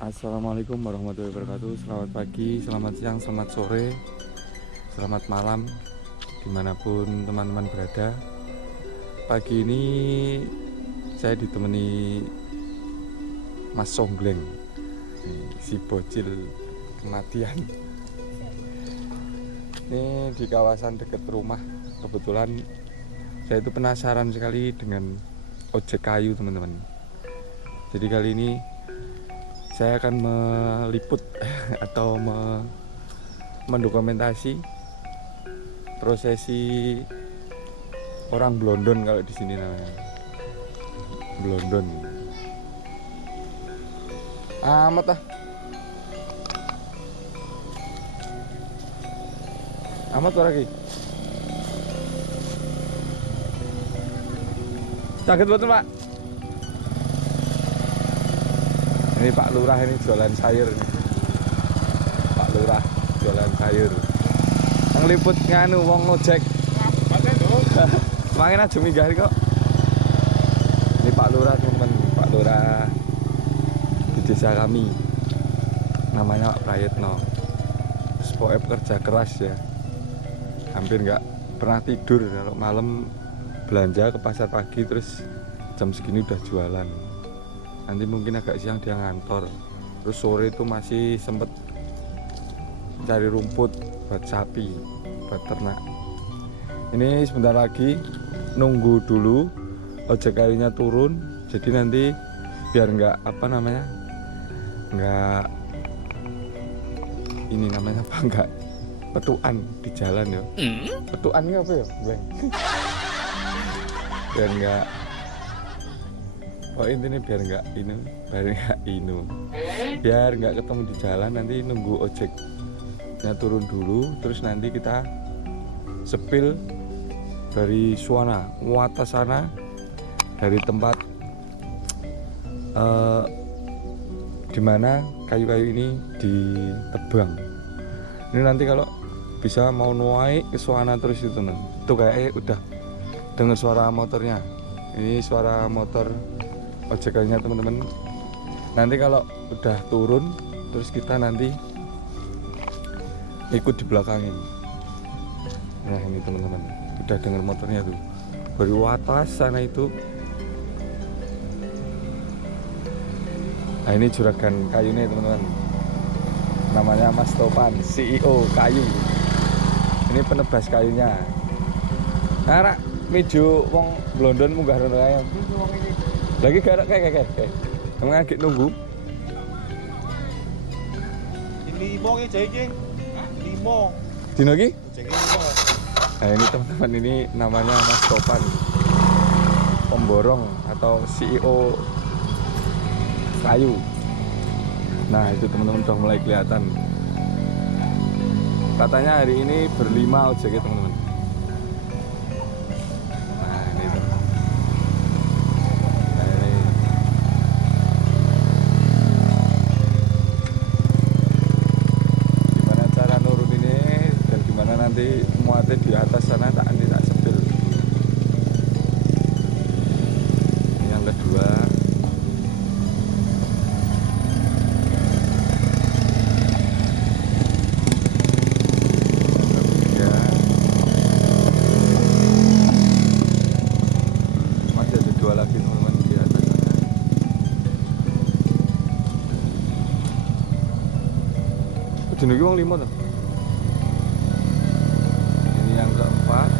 Assalamualaikum warahmatullahi wabarakatuh. Selamat pagi, selamat siang, selamat sore, selamat malam, dimanapun teman-teman berada. Pagi ini saya ditemani Mas Songgleng, si bocil kematian. Ini di kawasan dekat rumah. Kebetulan saya itu penasaran sekali dengan ojek kayu, teman-teman. Jadi kali ini saya akan meliput atau mendokumentasi prosesi orang Blondon, kalau di sini namanya Blondon. Amat ah. Amat lagi. Sakit betul, Pak. Ini Pak Lurah ini jualan sayur nih. Pak Lurah jualan sayur. Ngeliput nganu wong ngojek. Mangin aja minggah kok. Ini Pak Lurah, teman-teman. Pak Lurah di desa kami. Namanya Pak Prayetno. Pokoknya pekerja keras ya. Hampir nggak pernah tidur. Kalau malam belanja ke pasar pagi, terus jam segini udah jualan. Nanti mungkin agak siang dia ngantor, terus sore itu masih sempet cari rumput buat sapi, buat ternak. Ini sebentar lagi nunggu dulu ojek kayunya turun, jadi nanti biar nggak nggak ini namanya apa, nggak petuan di jalan ya. Petuan ini apa ya, Bang? Biar nggak, oh intinya biar nggak biar nggak ketemu di jalan. Nanti nunggu ojeknya turun dulu, terus nanti kita sepil dari suana atas sana, dari tempat dimana kayu-kayu ini ditebang. Ini nanti kalau bisa mau nuai ke suana terus itu, teman. Tuh kayak udah dengar suara motornya. Ini suara motor ojekannya, teman-teman. Nanti kalau udah turun, terus kita nanti ikut di belakangin. Nah ini teman-teman, udah dengar motornya tuh dari atas sana itu. Nah ini juragan kayunya, teman-teman. Namanya Mas Topan, CEO kayu. Ini penebas kayunya. Nah, mejo wong Blondon munggah rono kae. Lagi gak kayak. Emang lagi nunggu. Limo ki jek iki. Limo. Dino iki? Jek limo. Nah, ini teman-teman, ini namanya Mas Topan. Pemborong atau CEO kayu. Nah, itu teman-teman udah mulai kelihatan. Katanya hari ini berlima ojeknya, teman-teman. Nanti muatnya di atas sana tak sepil. Ini yang kedua. Yang ketiga. Masih ada dua lagi, teman-teman, di atas sana. Jenuh wong 5 tuh. Yang keempat.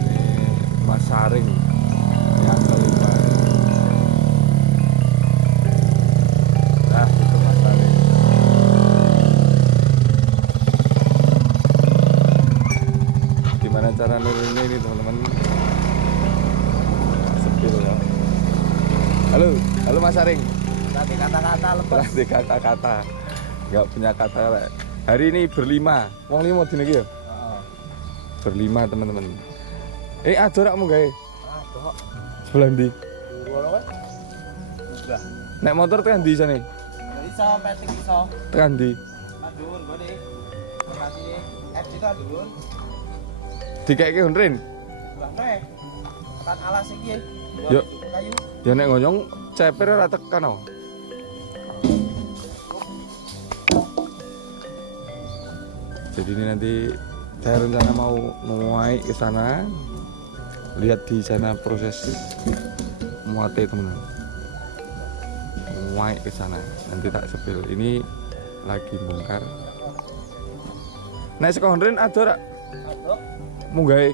Ini Mas Saring yang kelima. Nah itu Mas Saring. Gimana cara nuruninnya ini, teman-teman? Sepil ya. Halo Mas Saring. Nanti kata-kata lepas. Nanti kata-kata. Nggak punya kata. Hari ini berlima. Wong 5 dino iki ya? Heeh. Berlima, teman-teman. Aja rak mung gawe. Kok Sebelah ndi? ngono kan? Udah. Nek motor tekan ndi sane? Iso metik iso. Tekan ndi? Mandun gone. Lokasi FJ itu Mandun. Dikeke Honren. Lah nek. Tan alas iki. Yo. Kayu. Ya nek ngonyong ceper ora tekan oh. Jadi ini nanti saya rencana mau memuai ke sana. Lihat di sana proses muatnya teman-teman. Memuai ke sana. Nanti tak sepil. Ini lagi bongkar. Nek saka Honren ada ora? Ada. Munggah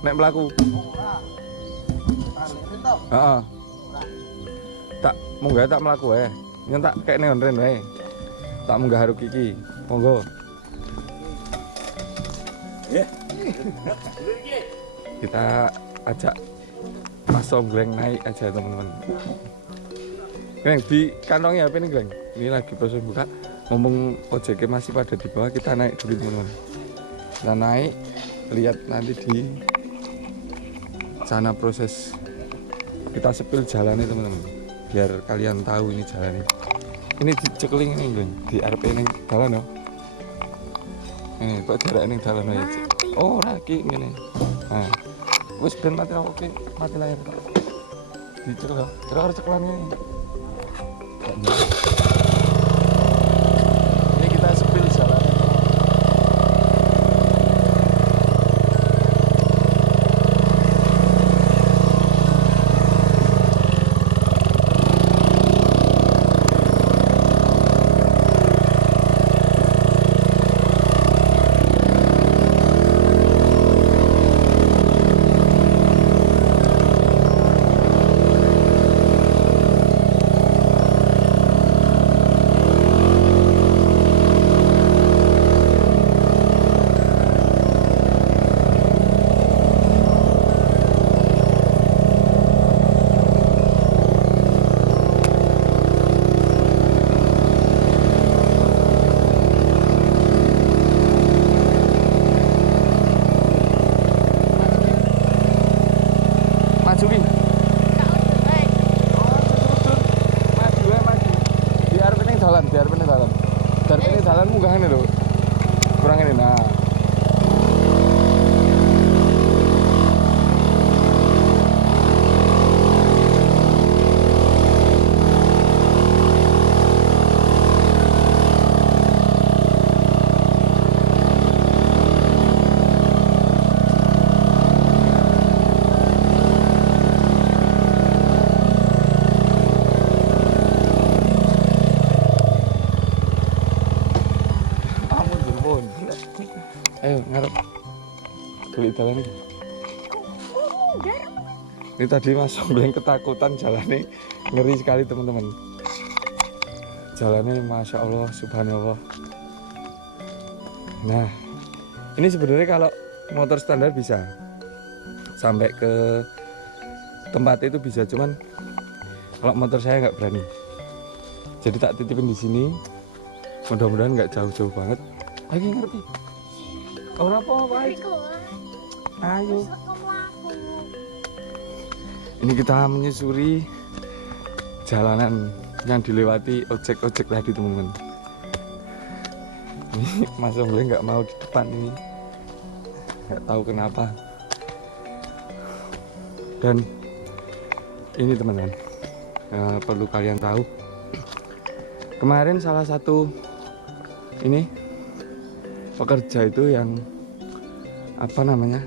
nek mlaku. Ora. Talirin to. Heeh. Tak munggah tak mlaku wae. Nyen tak kekne Honren wae. Tak munggah haruk iki. Monggo. Ya. Kita ajak Mas Somgleng naik aja teman-teman. Gleng di kantongnya apa nih Gleng? Ini lagi proses buka. Ngomong ojeknya masih pada di bawah, kita naik dulu teman-teman. Kita naik, lihat nanti di sana proses kita sepil jalannya teman-teman. Biar kalian tahu ini jalannya. Ini di cekeling ini Gleng, di RP ini jalan no. Ini kok jarak ini jalan aja. Oh lagi gini. Nah, wes ben mati oke, mati layar. Dicekel, kira-kira cekelan ini. Ini kita sepil jalan. Jalan munggah ini loh, kurang ini nah. Ayo ngarep kulit jalan ini. Ini tadi Mas Sombleng ketakutan jalannya ngeri sekali teman-teman. Jalannya masya Allah subhanallah. Nah ini sebenarnya kalau motor standar bisa sampai ke tempat itu bisa, cuman kalau motor saya nggak berani. Jadi tak titipin di sini. Mudah-mudahan nggak jauh-jauh banget. Lagi ngerti. Ora apa-apa. Ayo. Ini kita menyusuri jalanan yang dilewati ojek-ojek tadi teman-teman. Ini Mas Sombleng nggak mau di depan ini, nggak tahu kenapa. Dan ini teman-teman, perlu kalian tahu. Kemarin salah satu ini pekerja itu yang apa namanya,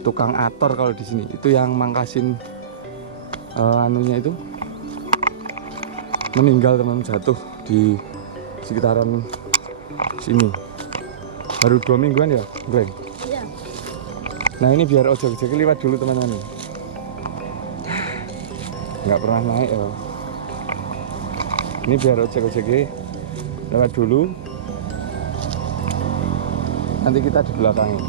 tukang ator kalau di sini itu yang mangkasin anunya itu meninggal teman, jatuh di sekitaran sini baru 2 mingguan ya Gleng? Iya. Nah ini biar ojek-ojek lewat dulu teman-teman, nggak pernah naik ya. Ini biar ojek-ojek lewat dulu, nanti kita di belakangnya.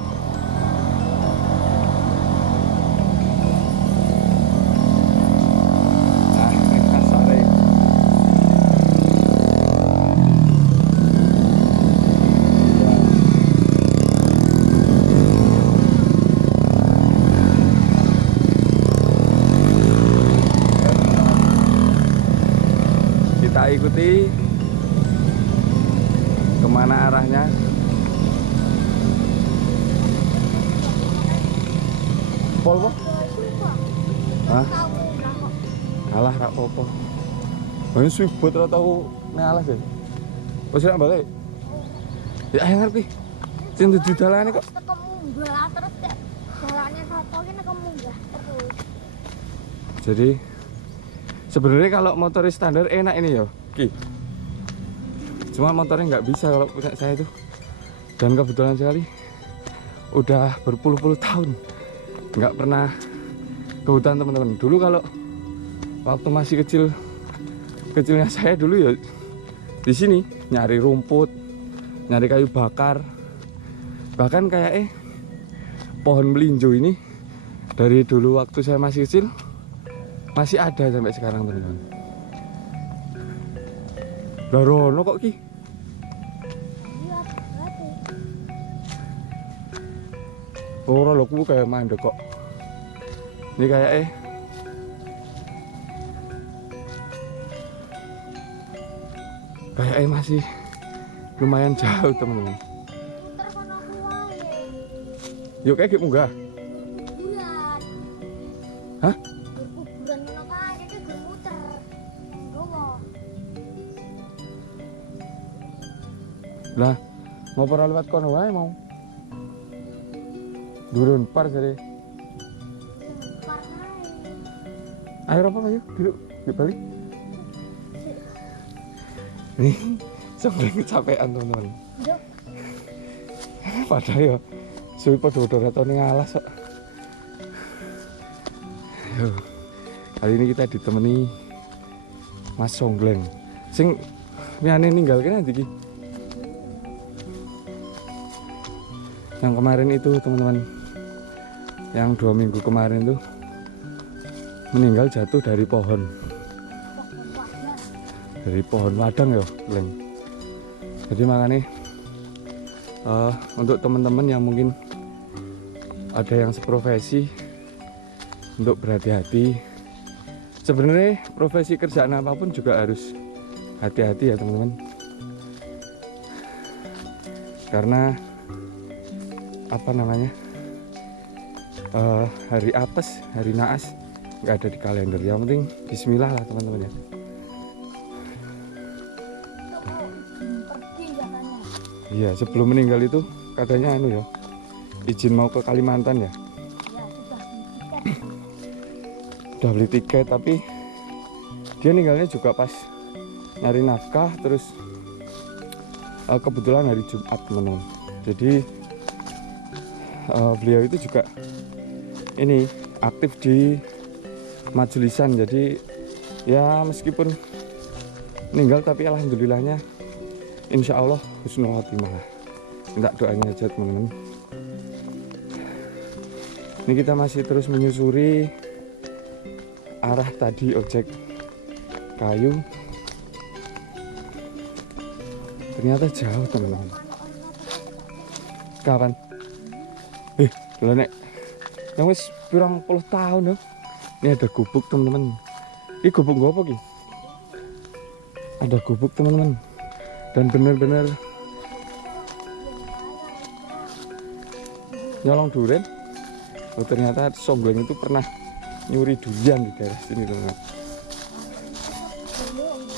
Nah, ini kasarnya. Kita ikuti kemana arahnya. Pol po? Hah? Tahu lah kok. Alah rak apa-apa. Ini swibot ora tau ngalah deh. Wis rak balik. Ya ayo ngerti. Sing dudu dalane kok. Teko munggah terus kayak jalannya satu ki nek munggah terus. Jadi sebenarnya kalau motor standar enak ini ya, Ki. Cuma motornya nggak bisa kalau punya saya itu. Dan kebetulan sekali udah berpuluh-puluh tahun nggak pernah ke hutan teman-teman. Dulu kalau waktu masih kecilnya saya dulu ya di sini nyari rumput, nyari kayu bakar. Bahkan kayak pohon melinjo ini dari dulu waktu saya masih kecil masih ada sampai sekarang teman-teman. Barono kok Ki. Iya, berarti. Ora lho ku kayak mandek kok. Ini kayak masih lumayan jauh teman-teman. Muter kono ku wae. Yuk kayak gitu munggah. Bulan. Hah? Kuburan kono kae iki gur muter. Gowo. Lah, mau pernah lewat kono wae mau. Durun par jadi. Parah. Ayo apa ayo duduk di balik. Nih, sampai kecapean teman-teman. Nduk. Padahal ya suwi padha-padha ratone ngalas kok. Ayo. Kali ini kita ditemani Mas Songgleng. Sing miyane ninggal kene ndi iki? Yang kemarin itu teman-teman, yang 2 minggu kemarin tuh meninggal jatuh dari pohon wadang ya Leng. Jadi makanya untuk teman-teman yang mungkin ada yang seprofesi untuk berhati-hati. Sebenarnya profesi kerjaan apapun juga harus hati-hati ya teman-teman, karena apa namanya, hari apes, hari naas nggak ada di kalender. Yang penting bismillah lah teman-teman ya. Pergi katanya. Iya, sebelum meninggal itu katanya anu ya, izin mau ke Kalimantan ya. Ya sudah beli tiket. Udah beli tiket, tapi dia ninggalnya juga pas nyari nafkah. Terus kebetulan hari Jumat teman-teman. Jadi beliau itu juga ini aktif di majulisan. Jadi ya meskipun meninggal tapi alhamdulillahnya insya Allah husnul khotimah. Minta doanya aja teman-teman. Ini kita masih terus menyusuri arah tadi ojek kayu. Ternyata jauh teman-teman. Kapan? Lho nek yang wis pirang puluh tahun ya. Ini ada gubuk teman-teman. Ini gubuk gua apa ki? Ada gubuk teman-teman. Dan bener-bener nyolong durian. Oh, ternyata Songgleng itu pernah nyuri durian di daerah sini teman-teman.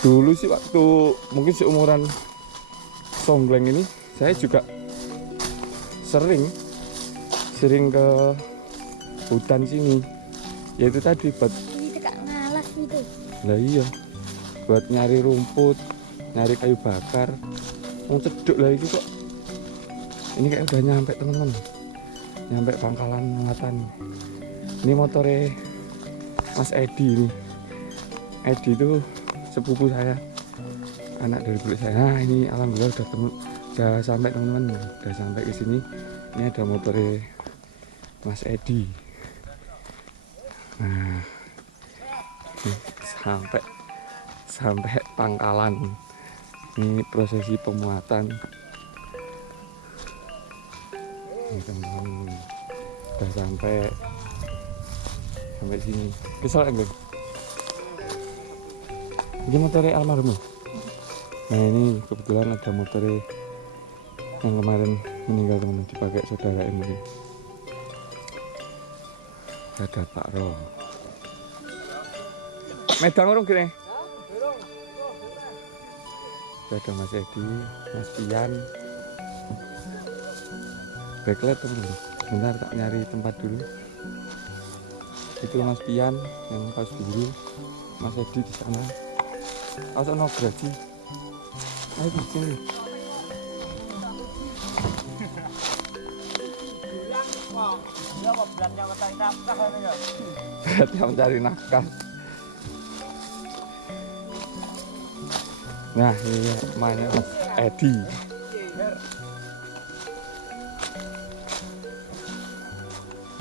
Dulu sih waktu mungkin seumuran Songgleng ini, saya juga sering ke hutan sini, yaitu tadi buat Ini dekat ngalas itu. lah iya, buat nyari rumput, nyari kayu bakar. Mau ceduk lah itu kok. Ini kayak udah nyampe teman-teman, nyampe pangkalan muatan. Ini motornya Mas Edi ini. Edi itu sepupu saya, anak dari bule saya. Nah ini alhamdulillah udah sampai teman-teman, udah sampai ke sini. Ini ada motornya Mas Edi. Nah, sampai pangkalan. Ini prosesi pemuatan. Ini teman-teman udah sampai sini. Kesal enggak? Ini motornya almarhum. Nah ini kebetulan ada motornya yang kemarin meninggal teman, dipakai saudara ini. Ada Pak Ro. Medang urung gini. Ada Mas Edi, Mas Pian. Backlight teman. Bentar tak nyari tempat dulu. Itu Mas Pian yang kaos biru. Mas Edi di sana. Kaos ono graji. Ayo di sini. Beratnya mencari nafkah. Nah ini mainnya Mas Edi.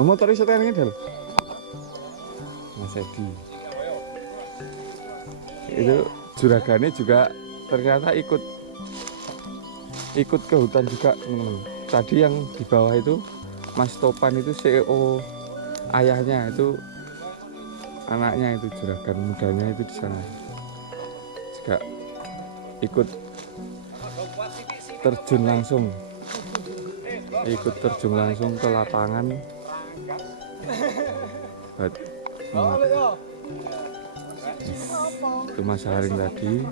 Motor iso ini Del. Mas Edi. Itu juragane juga ternyata ikut ke hutan juga teman-teman. Tadi yang di bawah itu Mas Topan itu CEO ayahnya, itu anaknya itu juragan mudanya itu di sana juga ikut terjun langsung ke lapangan buat itu Mas Haring tadi.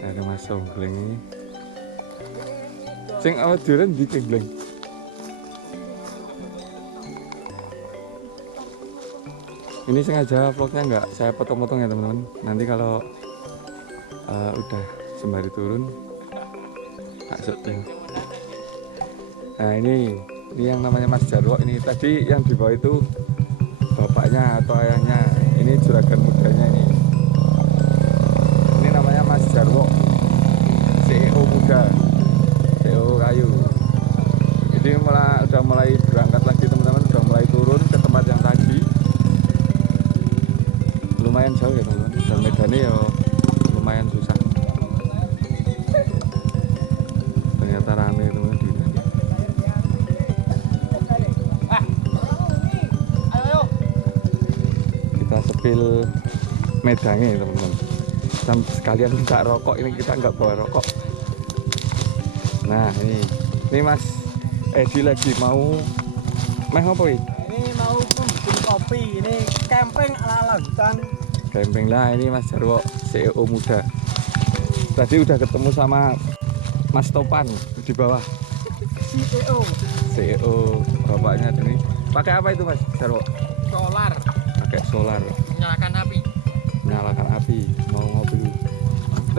Ada Mas Songgleng ini sing awet dhewe ndi Gleng. Ini sengaja vlognya nggak saya potong-potong ya teman-teman. Nanti kalau udah sembari turun tak syuting. Nah ini yang namanya Mas Jarwo ini. Tadi yang di bawah itu bapaknya atau ayahnya. Ini juragan mudanya ini. Ini namanya Mas Jarwo, CEO muda, CEO kayu. Jadi udah mulai berangkat lagi teman-teman, udah mulai turun ke tempat yang tadi. Lumayan jauh ya teman-teman, dan medannya ya lumayan susah. Ternyata rame teman-teman di sini. Kita sepil medangnya teman-teman. Dan sekalian minta rokok, ini kita nggak bawa rokok. Nah ini Mas Edi lagi mau apa ini? Ini mau bikin kopi, ini camping ala-ala hutan. Camping lah, ini Mas Jarwo CEO muda. Tadi udah ketemu sama Mas Topan di bawah. CEO bapaknya ini. Pakai apa itu Mas Jarwo? Solar. Pakai solar. Menyalakan api. Menyalakan api. Mau ngopi dulu.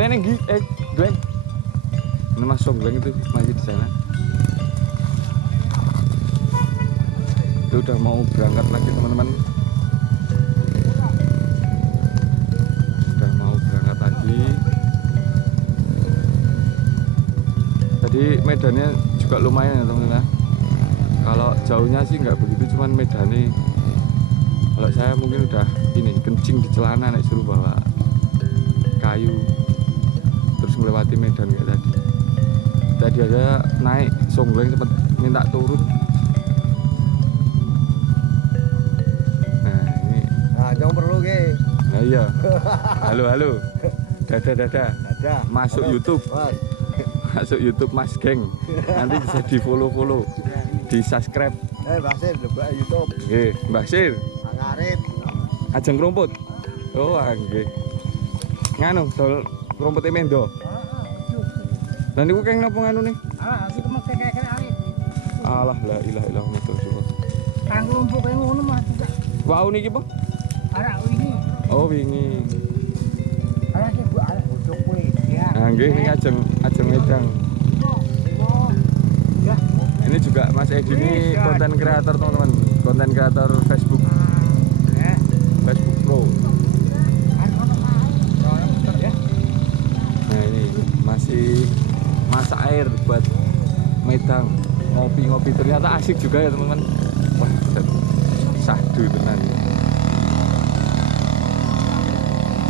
Ini Glenn. Ini Mas Songgleng itu masih di sana. Itu udah mau berangkat lagi teman-teman. Udah mau berangkat lagi. Tadi medannya juga lumayan ya teman-teman. Kalau jauhnya sih nggak begitu, cuman medannya kalau saya mungkin udah ini kencing di celana nek suruh bawa kayu terus melewati medan kayak tadi. Tadi aja naik Songgleng sempat minta turun. Nah ini. Nah, jangan perlu ge. Nah iya. Halo. Dadah. Ada. Masuk Halo, YouTube. Mas. Masuk YouTube Mas Geng. Nanti bisa di follow, di subscribe. Basir, lebak YouTube. Nggih, Mbah Sir. Angarip. Ajeng rumput. Oh, nggih. Nganu, dol rumpute mendo. Lah niku keng napa nganu nih? Asik kemek kayak angin. Alah, la ilaha illallah Rasulullah. Kang lumpuk kayak ngono Mas. Wau niki apa? Arek ini. Oh, wingi. Arek iki Bu arek bodok kowe. Ya. Nah, nggih niki ajeng medang. Ya. Ini juga Mas Edi ini konten kreator teman-teman. Konten kreator Facebook. Facebook Pro. Nah, ini masih masak air buat medang, ngopi-ngopi. Ternyata asik juga ya teman-teman. Wah, sahdu tenan.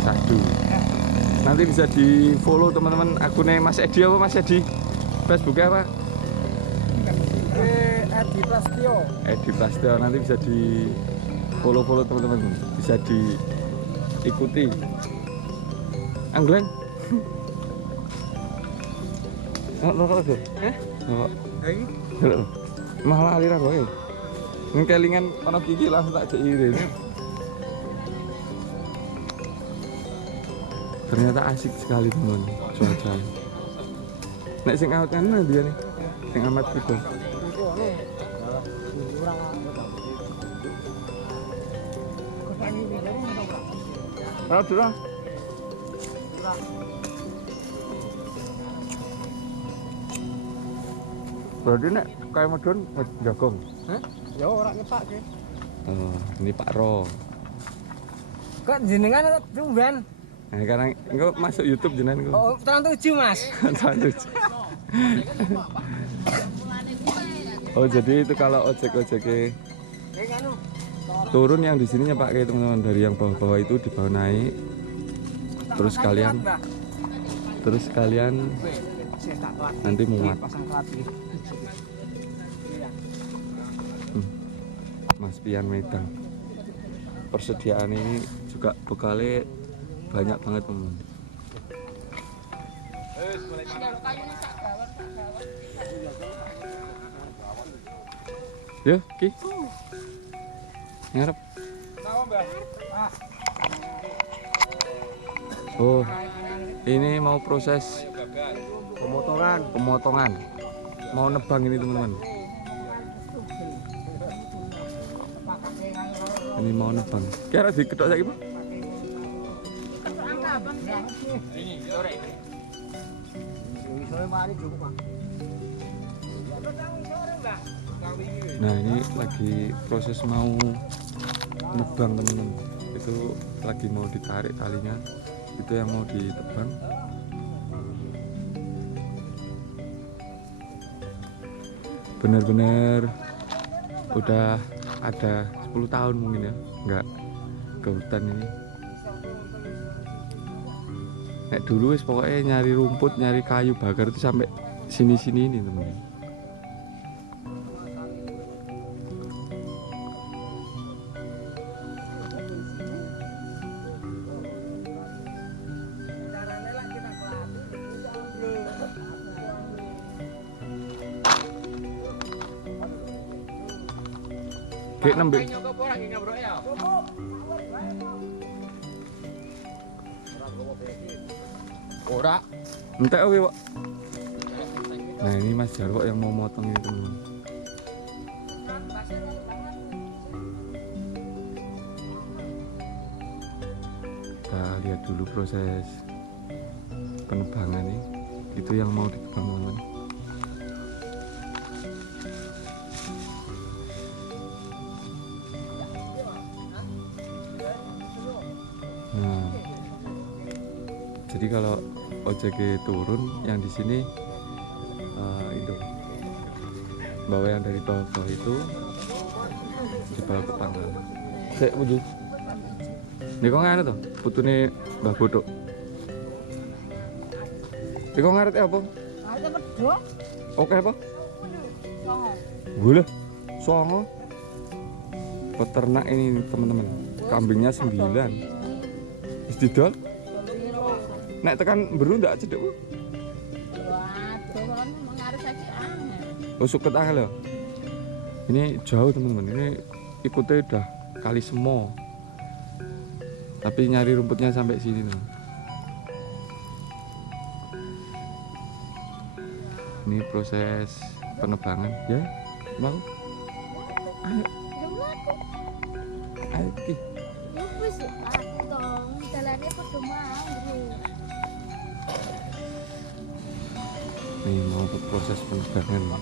Sahdu. Nanti bisa di follow teman-teman akunnya Mas Edi apa Mas Edi? Facebooknya apa? Edi Prastio. Edi Prastio, nanti bisa di follow teman-teman, bisa diikuti. Anggleng. Rokok lagi? Rokok. Ini Delok. Malah aliran kowe. Ning kelingan ana gigi langsung tak jek iris. Ternyata asik sekali teman cuaca. Nek sing out kan dia nih. Sing amat gitu. Ah, durang. Berarti nek kayak medun jagong. Hah? Ya ora nyepak sih. Oh, ini Pak Ro. Kok jenengan tumben? Nah, sekarang engko masuk YouTube jenengan engko. Oh, terang 7 Mas. Oh, jadi itu kalau ojek-ojeknya Anu. turun yang di sini Pak kayak teman-teman, dari yang bawah-bawah itu dibawa naik. Terus kalian nanti muat. Mas Pian Medan. Persediaan ini juga bekalnya banyak banget teman. Yo, Ki. Ngarep. Oh, ini mau proses pemotongan. Mau nebang ini teman-teman. Ini mau nebang. Kira diketok saiki, Pak? Nah, ini lagi proses mau nebang teman-teman. Itu lagi mau ditarik talinya. Itu yang mau ditebang. Bener-bener udah ada 10 tahun mungkin ya nggak ke hutan ini. Nek dulu wis pokoknya nyari rumput, nyari kayu bakar itu sampai sini-sini ini teman-teman. Kayak nembe. Ora. Entek oke, Pak. Nah, ini Mas Jarwo yang mau motong ini, teman-teman. Kita lihat dulu proses penebangan ini. Itu yang mau ditebang, teman-teman. Nah, jadi kalau ojeknya turun, yang di sini itu bawa yang dari bawah itu dibawa ke pangkalan. Sik puji. Nek kok ngene to, putune Mbah Bodok. Nek kok ngarep apa? Ada bedok. Oke apa? Songo. Boleh. Songo. Peternak ini teman-teman. Kambingnya 9. Wis didol. Nek tekan Beru ndak cedek, Bu? Oh, suket angel ya? Ini jauh teman-teman. Ini ikutnya udah kali Semo. Tapi nyari rumputnya sampai sini tuh. Ini proses penebangan ya. Mau? Ayo. Ayo Ki. Ya wis atong, dalane padha mau, Bro. Nih mau proses penebangan.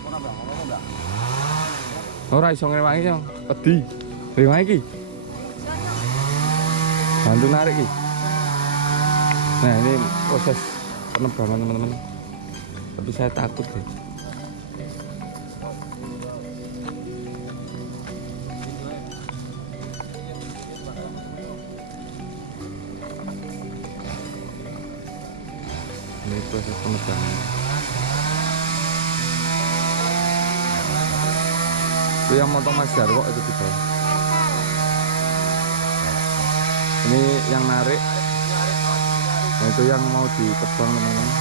Ora iso ngrewangi yo. Wedi. Rewangi Ki. Bantu narik Ki. Nah, ini proses penebangan teman-teman. Tapi saya takut deh. Ini proses penebangan. Itu yang motong Mas Jarwo itu di bawah. Ini yang narik. Nah, itu yang mau ditebang teman-teman.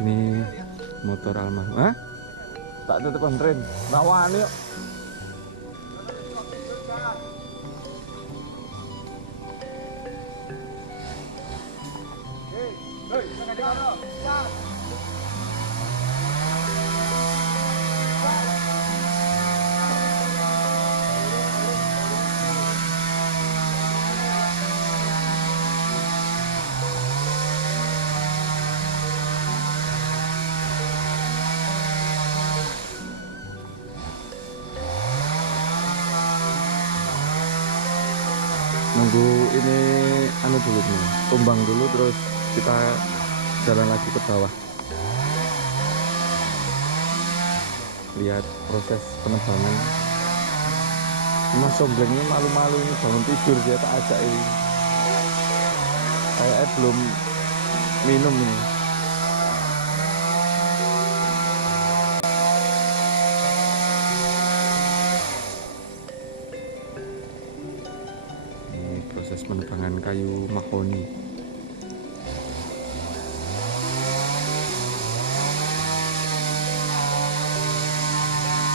Ini motor almarhum. Hah? Tak tetep antren. Rawani yuk. Nunggu ini anu dulu nih, tumbang dulu terus kita jalan lagi ke bawah. Lihat proses penebangan. Mas somblengnya malu-malu ini bangun tidur dia tak ajak ini. Kayaknya belum minum ini. Proses penebangan kayu mahoni.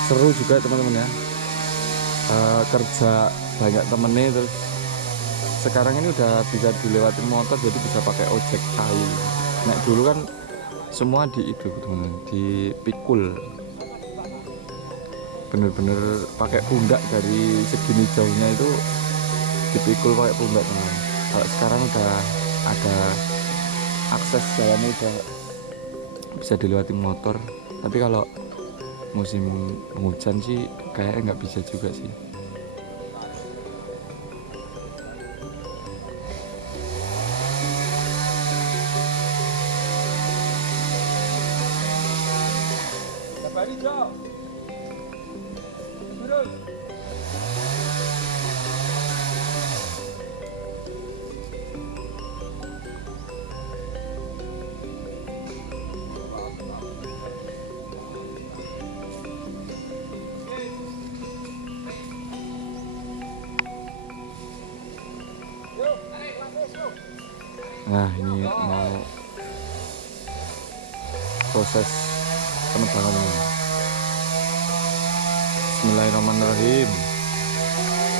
Seru juga teman-teman ya, kerja banyak temennya. Terus sekarang ini udah bisa dilewati motor, jadi bisa pakai ojek kayu. Nah dulu kan semua di itu teman-teman, dipikul, bener-bener pakai pundak. Dari segini jauhnya itu dipikul pakai pundak teman. Kalau sekarang udah ada akses jalannya, udah bisa dilewati motor. Tapi kalau musim hujan sih kayaknya nggak bisa juga sih. Nah ini mau proses penebangan ini. Bismillahirrahmanirrahim.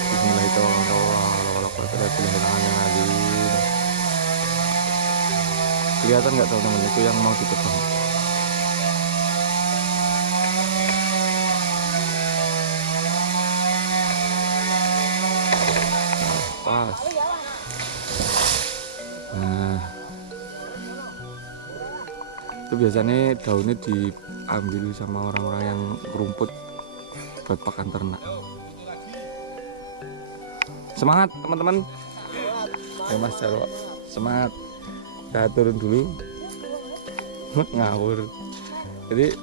Bismillahirrahmanirrahim. Kelihatan nggak teman-teman itu yang mau ditebang? Pas. Nah, itu biasanya daunnya diambil sama orang-orang yang rumput buat pakan ternak. Semangat teman-teman. Ya Mas Jarwo, semangat. Kita turun dulu. Ngawur. Jadi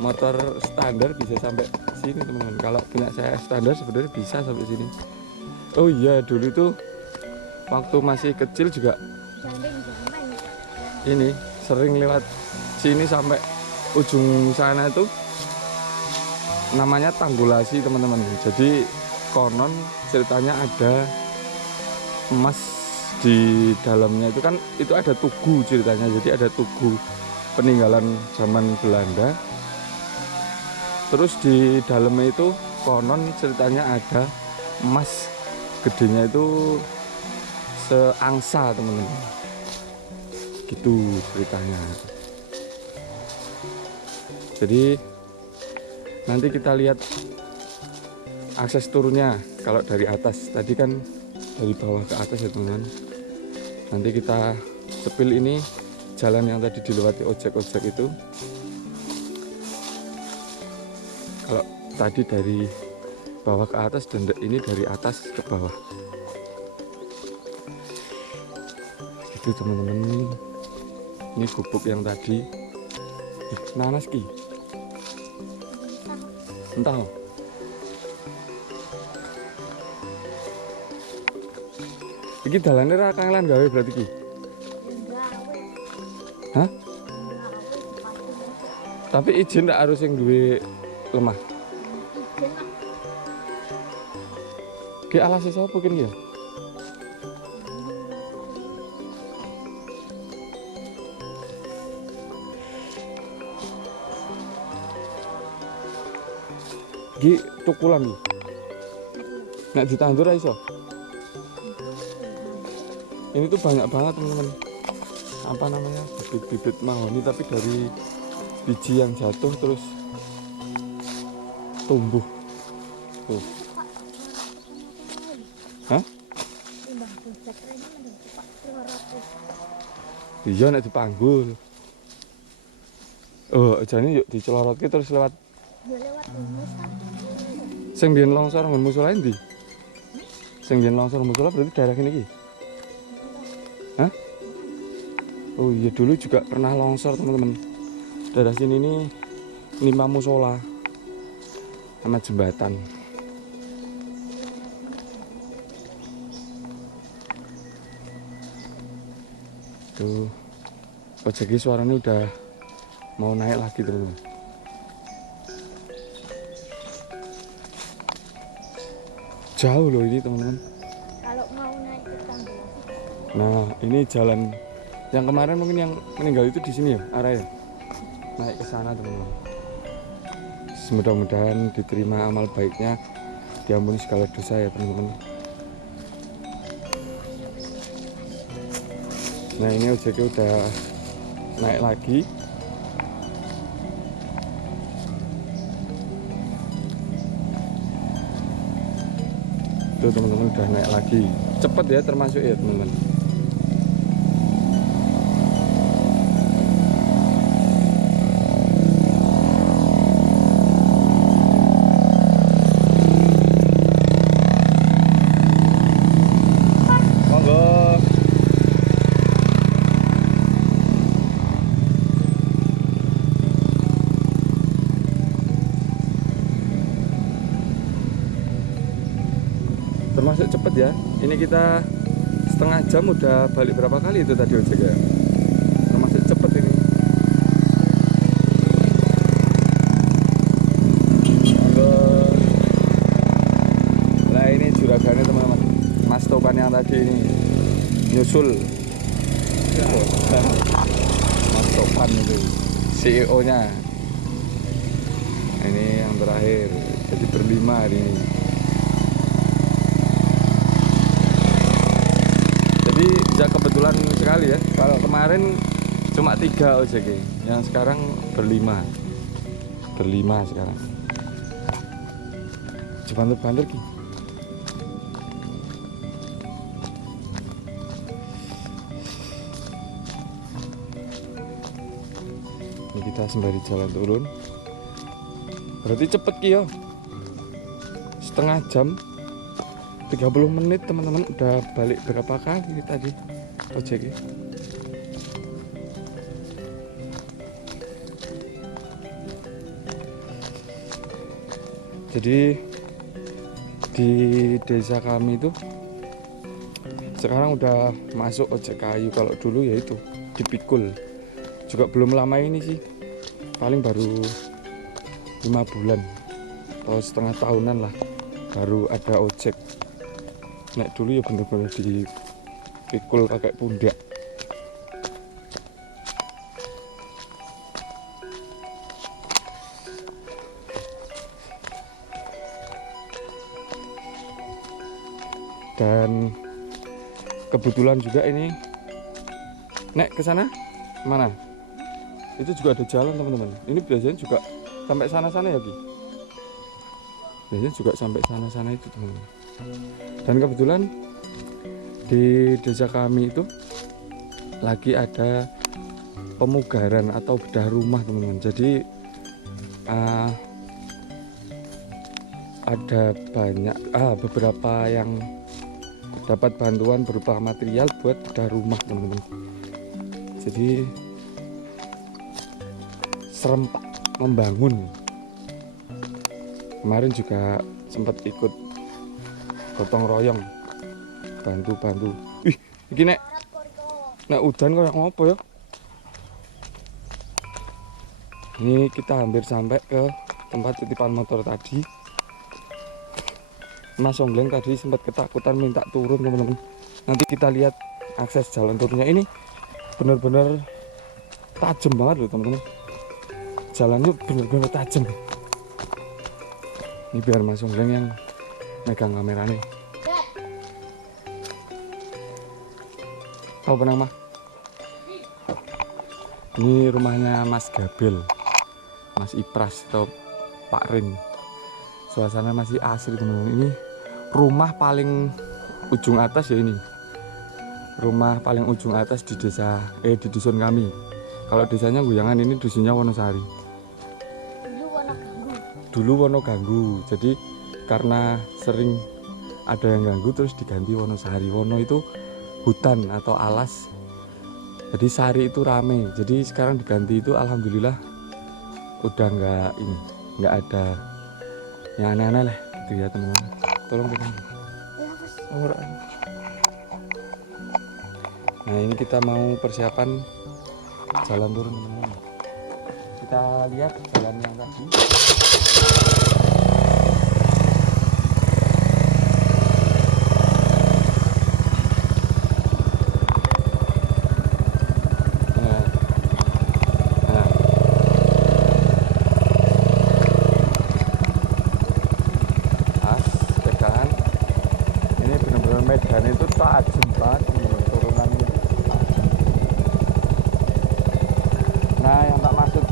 motor standar bisa sampai sini teman-teman. Kalau punya saya standar sebenarnya bisa sampai sini. Oh iya, dulu tuh waktu masih kecil juga ini sering lewat sini sampai ujung sana itu namanya Tanggulasi teman-teman. Jadi konon ceritanya ada emas di dalamnya, itu kan itu ada tugu ceritanya. Jadi ada tugu peninggalan zaman Belanda. Terus di dalamnya itu konon ceritanya ada emas gedenya itu seangsa teman-teman. Gitu ceritanya. Jadi nanti kita lihat akses turunnya. Kalau dari atas tadi kan dari bawah ke atas ya teman-teman. Nanti kita sepil ini jalan yang tadi dilewati ojek-ojek itu. Kalau tadi dari bawah ke atas, dan ini dari atas ke bawah. Itu teman-teman. Ini bubuk yang tadi. Nanas ki. Entah. Iki dalane ra kangelan gawe berarti ki. Hah? Tapi izin tak harus yang duwe lemah. Ki alase sapa kene ya? Gi tukulan iki. Nek ditandur iso. Ini tuh banyak banget teman-teman. Apa namanya? Bibit-bibit mahoni tapi dari biji yang jatuh terus tumbuh. Tuh. Hah? Timbang buset rene mending Pak 300. Iya nek dipanggul. Oh, jane yuk dicelorotke terus lewat Ya lewat humus kan. sing biyen longsor nggon musala endi? Sing biyen longsor musala berarti daerah kene iki. Hah? Oh iya dulu juga pernah longsor teman-teman. Daerah sini nih 5 musola sama jembatan. Tuh, ojeknya suaranya udah mau naik lagi teman-teman. Jauh loh ini teman-teman. Kalau mau naik ke tangga. Nah ini jalan yang kemarin mungkin yang meninggal itu di sini ya arahnya. Naik ke sana teman-teman. Mudah-mudahan diterima amal baiknya, diampuni segala dosa ya teman-teman. Nah ini ojeknya udah naik lagi. Tuh teman-teman udah naik lagi. Cepet ya termasuk ya teman-teman. Monggo. Termasuk cepet ya. Ini kita setengah jam udah balik berapa kali itu tadi ojek ya. Termasuk cepet ini. Monggo. Lah ini juragannya teman-teman. Mas Topan yang tadi ini nyusul. Mas Topan itu CEO-nya. Ini yang terakhir. Jadi berlima hari ini. Jadi ya kebetulan sekali ya. Kalau kemarin cuma 3 ojeknya, yang sekarang berlima sekarang. Banter-banter ki. Ini kita sembari jalan turun. Berarti cepet ki yo. Setengah jam 30 menit teman-teman udah balik berapa kali tadi ojeknya. Jadi di desa kami itu sekarang udah masuk ojek kayu. Kalau dulu ya itu dipikul. Juga belum lama ini sih. Paling baru 5 bulan atau setengah tahunan lah baru ada ojek. Nek dulu ya bener-bener dipikul pakai pundak. Dan kebetulan juga ini nek ke sana mana? Itu juga ada jalan teman-teman. Ini biasanya juga sampai sana-sana ya Ki. Biasanya juga sampai sana-sana itu teman-teman. Dan kebetulan di desa kami itu lagi ada pemugaran atau bedah rumah teman-teman. Jadi ada banyak beberapa yang dapat bantuan berupa material buat bedah rumah teman-teman. Jadi serempak membangun. Kemarin juga sempat ikut gotong royong bantu-bantu. Ih, iki nek udan koyo ngopo ya? Ini kita hampir sampai ke tempat titipan motor tadi. Mas Ongleng tadi sempat ketakutan minta turun teman-teman. Nanti kita lihat akses jalan turunnya ini benar-benar tajam banget loh teman-teman. Jalannya benar-benar tajam. Ini biar Mas Sunggleng yang megang kameranya. Siap. Oh benang mah. Ini rumahnya Mas Gabel, Mas Ipras atau Pak Rin. Suasana masih asri teman-teman. Ini rumah paling ujung atas ya ini. Rumah paling ujung atas di desa di dusun kami. Kalau desanya Guyangan, ini dusunnya Wonosari. Dulu warna ganggu. Dulu Wonoganggu. Jadi karena sering ada yang ganggu terus diganti Wonosari. Wono itu hutan atau alas. Jadi Sari itu rame. Jadi sekarang diganti itu alhamdulillah udah nggak ada yang aneh-aneh lah gitu ya teman-teman. Tolong pegang. Ya, Mas. Oh, nah ini kita mau persiapan jalan turun teman-teman. Kita lihat jalan yang tadi. Medan itu tajam banget turunan ini. Nah yang tak masuk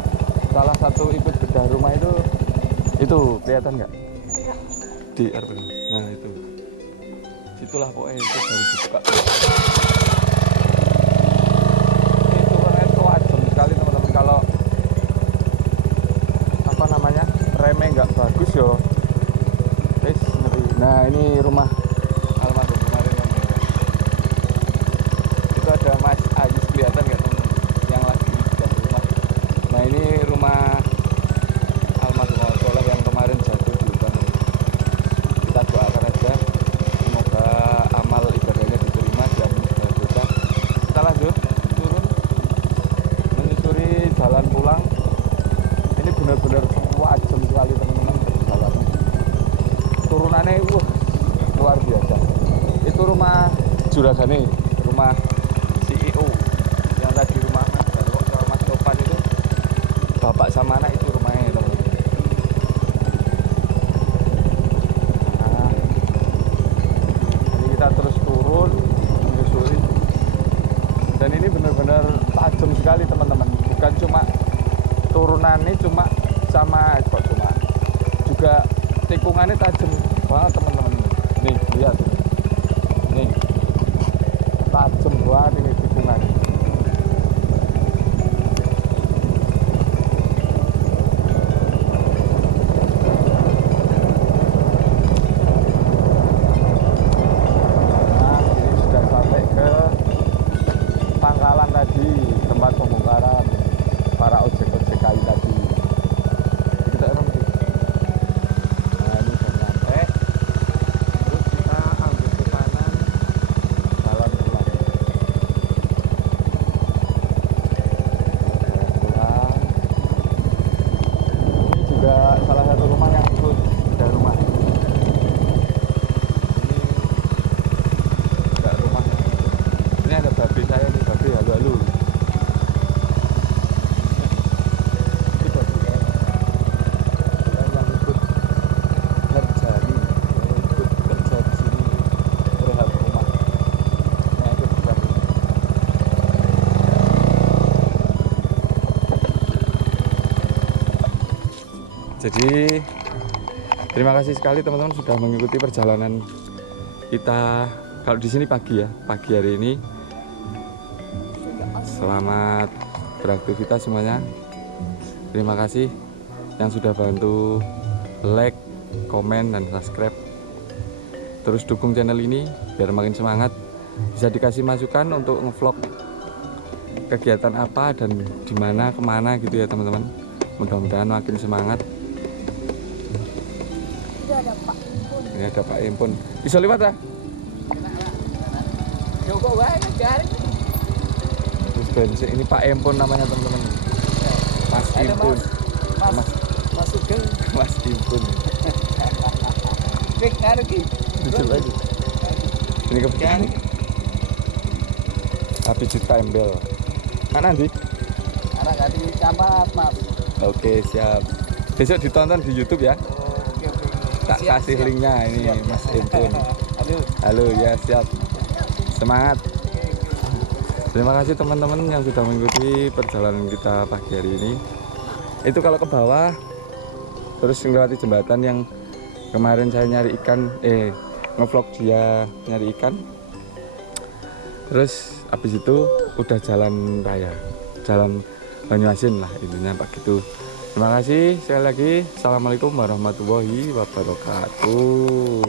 salah satu ikut bedah rumah itu kelihatan nggak di RP? Nah itu itulah pokoknya itu dari dibuka. Ini turunnya tajam sekali teman-teman. Kalau apa namanya remnya nggak bagus yo wis ngeri. Nah ini rumah almarhum kemarin itu ada Mas Ayus, kelihatan nggak teman-teman yang lagi di rumah. Nah ini rumah almarhum Soleh yang kemarin jatuh di hutan. Kita doakan aja semoga amal ibadahnya diterima dan dosa. Kita lanjut turun menyusuri jalan pulang. Ini benar-benar tajam sekali teman-teman jalannya. Turunannya luar biasa. Itu rumah Juragane, rumah CEO. Yang tadi rumah Mas Topan itu bapak sama anak itu rumahnya teman-teman. Nah, ini kita terus turun menyusuri. Dan ini benar-benar tajam sekali teman-teman. Bukan cuma turunannya cuma sama juga tikungannya tajam banget teman-teman. Nih lihat nih tajam banget ini tikungannya. Nah ini sudah sampai ke pangkalan tadi, tempat pembongkaran para ojek-ojek kayu tadi. Kita emang nah ini sudah nyampe. Terus kita ambil ke kanan, jalan pulang. Jalan pulang. Ini juga salah satu rumah yang ikut bedah rumah. Ini juga rumah yang ikut. Ini ada babi saya nih, babi halo-halo. Ini babi saya. Yang ikut ngerjani, ikut kerja di sini rehab rumah. Yang ikut bedah ini. Jadi terima kasih sekali teman-teman sudah mengikuti perjalanan kita. Kalau di sini pagi ya, pagi hari ini. Selamat beraktivitas semuanya. Terima kasih yang sudah bantu like, komen, dan subscribe. Terus dukung channel ini biar makin semangat. Bisa dikasih masukan untuk ngevlog kegiatan apa dan di mana kemana gitu ya teman-teman. Mudah-mudahan makin semangat. Udah ada Pak Impun. Ini ada Pak Impun. Bisa lewat ya? Terus bensin ini Pak Impun namanya teman-teman. Mas Impun. Mas Sugeng. Mas Impun. Jujur lagi. Ini kepikiran. Habis ditempel. Mana nanti? Anak gak di campat, Mas. Oke siap. Besok ditonton di YouTube ya. Oke. tak kasih linknya ini Mas Impun. Halo ya, siap, semangat. Terima kasih teman-teman yang sudah mengikuti perjalanan kita pagi hari ini. Itu kalau ke bawah terus melewati jembatan yang kemarin saya nyari ikan, ngevlog dia nyari ikan. Terus habis itu udah jalan raya, jalan Banyuasin lah intinya Pak gitu. Terima kasih sekali lagi. Assalamualaikum warahmatullahi wabarakatuh.